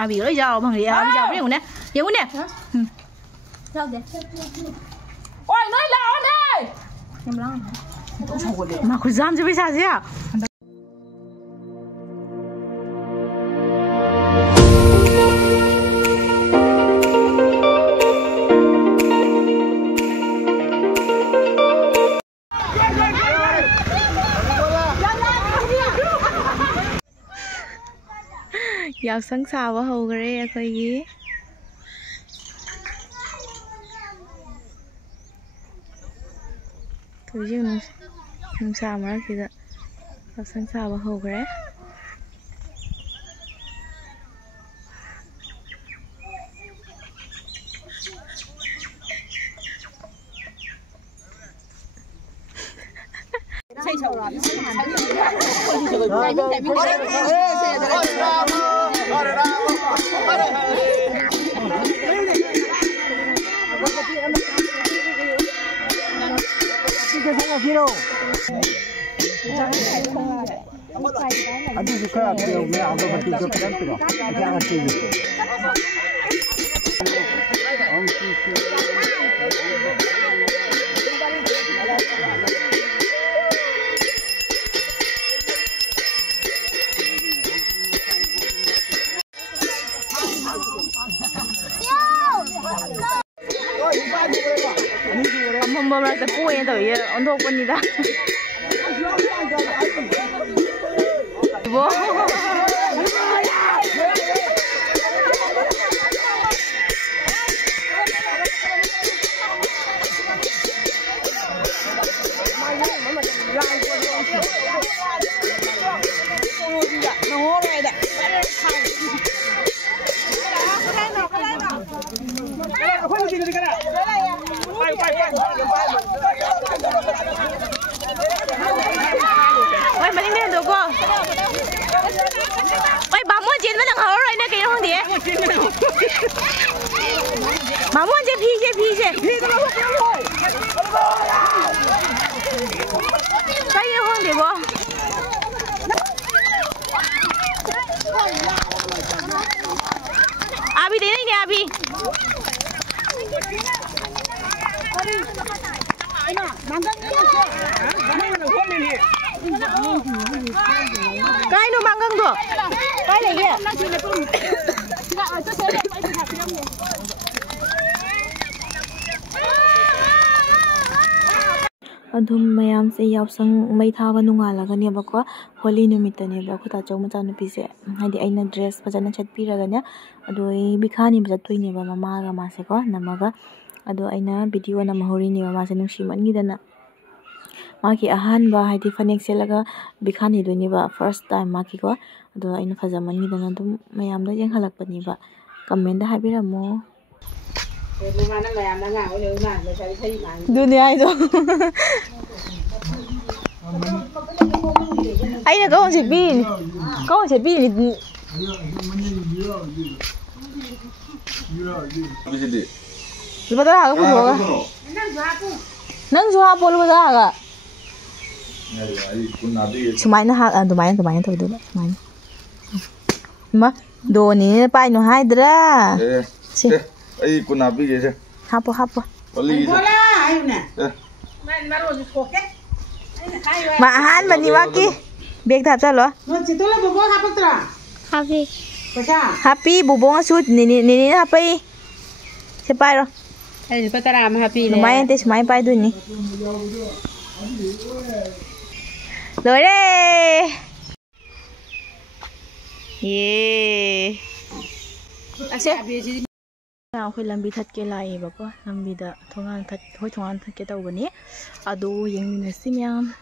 Abi nói giàu bằng gì abi giàu biết không nè hiểu nè sao vậy ôi nói lộn đi em lo mà có dám chứ bây giờ gì à Giàu sẵn sàng vào hầu cái coi gì thôi chứ không sao mà kìa giàu sẵn sàng vào hầu cái xây sầu rồi 한번 할 때 뽀에도 언더건이다. 뭐? Ôi mà đi được không? Ôi bà muốn chiến với thằng hổ rồi nè kìa không đi. Bà muốn chơi phi cái gì không đi bộ? Abi đến đây nè Abi. Cái nó mang găng được. Cái này kìa. Adum mayam se yausang mai thaba nungala gani bako holi numitane ba khuta chau macha nupi se hadi aina dress pajana chatpi raganya adoi bikhani bajatoi ne ba mama ga ma se ko namaga ado aina video na mahori ni mama se nungsi mangi dana maki ahan ba hadi fanek se laga bikhani do ni ba first time maki ko ado aina fajaman ni dana dum mayam da jeng halak pani ba comment da habiramo dunia itu ai là con sẽ pin lu pada agak pun juga nang suha pun lu pada agak semain hak lumayan tuh dulu main mah do ni pai no hai dra si ai kun api ge hapo oli bola ayo nè mà han mà ni waki beg thap cha lo nó chỉ tôi là bobo hấp tra happy Baca happy bubong asut ni happy siapa lo Ay, di patara mo happy le. lumayan tes main pai tu ni Dore ye ase nào khơi làm bị thật cái lại bà có làm bị đã thong ăn thật thôi thong ăn thật cái tàu bữa ní à đồ yang mình xin nhau rồi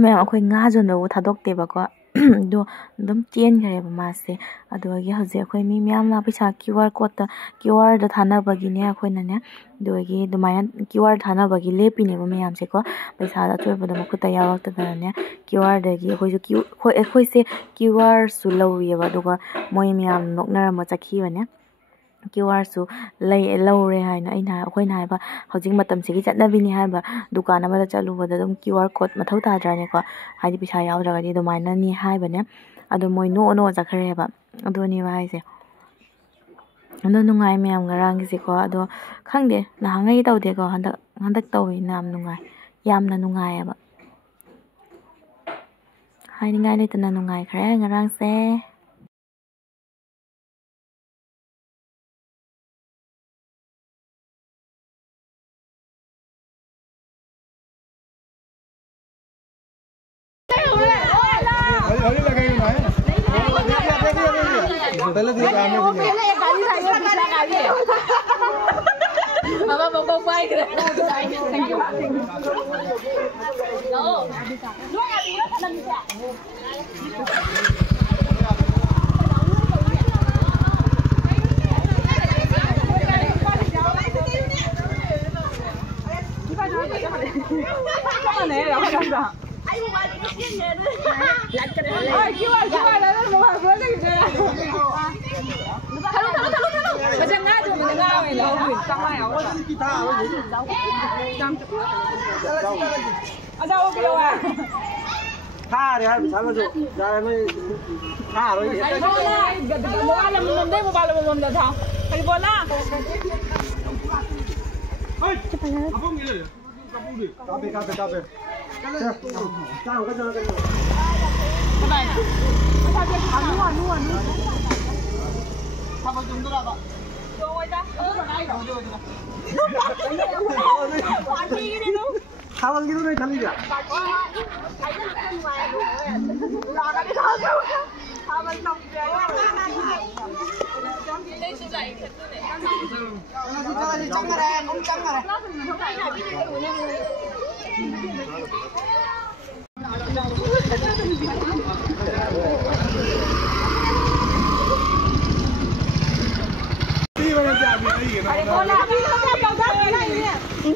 मैम अखोई nga जोंदो थादोक्तेबको दो एकदम chain खरेबा मासे अदोगी हजे अखोई मी ma'am ला पैसा QR कोड ता QR दा थानाबगिने अखोइनाने दोगी दुमायन QR थानाबगी लेपिनेबो म्याम से को पैसा दा चोबदो मखुता यावक्तदाने QR दगी अखोई से QR सु लौयेबा दुगा मोय म्याम नोकनरम चखीबने QR सु लौरे हाइना अइना अखोइना हाइबा हजिक मतमसिगी चटनबिनी हाइबा दुकान अमदा चलुबदा दम QR कोड मथौ ताद्राने को हाइदि पैसा यावद्रागदि दुमायना नि हाइबने अदो मोय नो चखरेबा अदोनि हाइसे अदो नुंगाइ म्याम ngaraंगिसे को अदो खंगदे नहांगै तौदे को हंदक तौइ नाम नुंगाइ यामना नुंगाइबा हाइनिंगाइ लेतना नुंगाइ खरे ngaraंगसे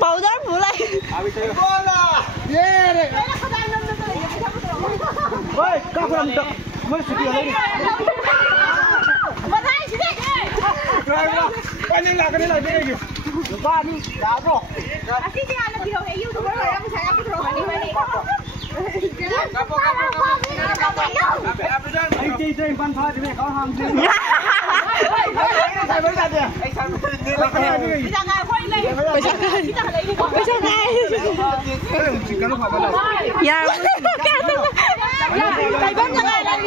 पाउडर फुलाई बोला ये रे ओए का फरम त म सिटी होला नि बधाई सिटी ड्राइभर पनि लाग्ने लाग्ने के पानी जाबो अस्ति चाहिँ आले दिरो हे युट्युबर भएर म छाया पुरो भने मैले गपो ai chơi chơi văn hóa thì mày có ham chứ sai với ra đi ai sai đi ra ngay quay lên bây giờ ngay chỉ cần nó phải vào đầu ya cái bên ra ngay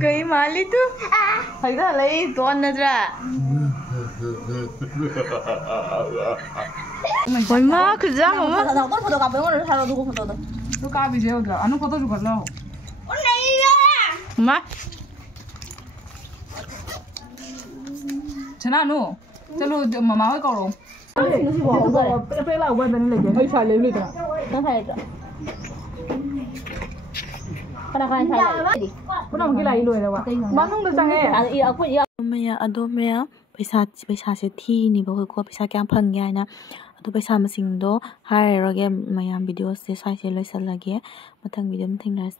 Kay mali tu. Hagda lay tuan na dra. Hoy ma kerja mama. तो का भी जे होगा अनु photo कर लो Ma. छना अनु चलो मामा को करो पे ला वन बने लगे आई साले ले तो ना खाए तो पना खाए साले पना हम के लाई लो है वा मानुंग द संगे ई अकु ई मया अदो मया पैसा से थी नि बो को पैसा क्या फंग गया ना अदो पैसा मसिंग दो हायरोगे मया वीडियो से साइ से लोइसलगे मथंग वीडियो में थेंगनास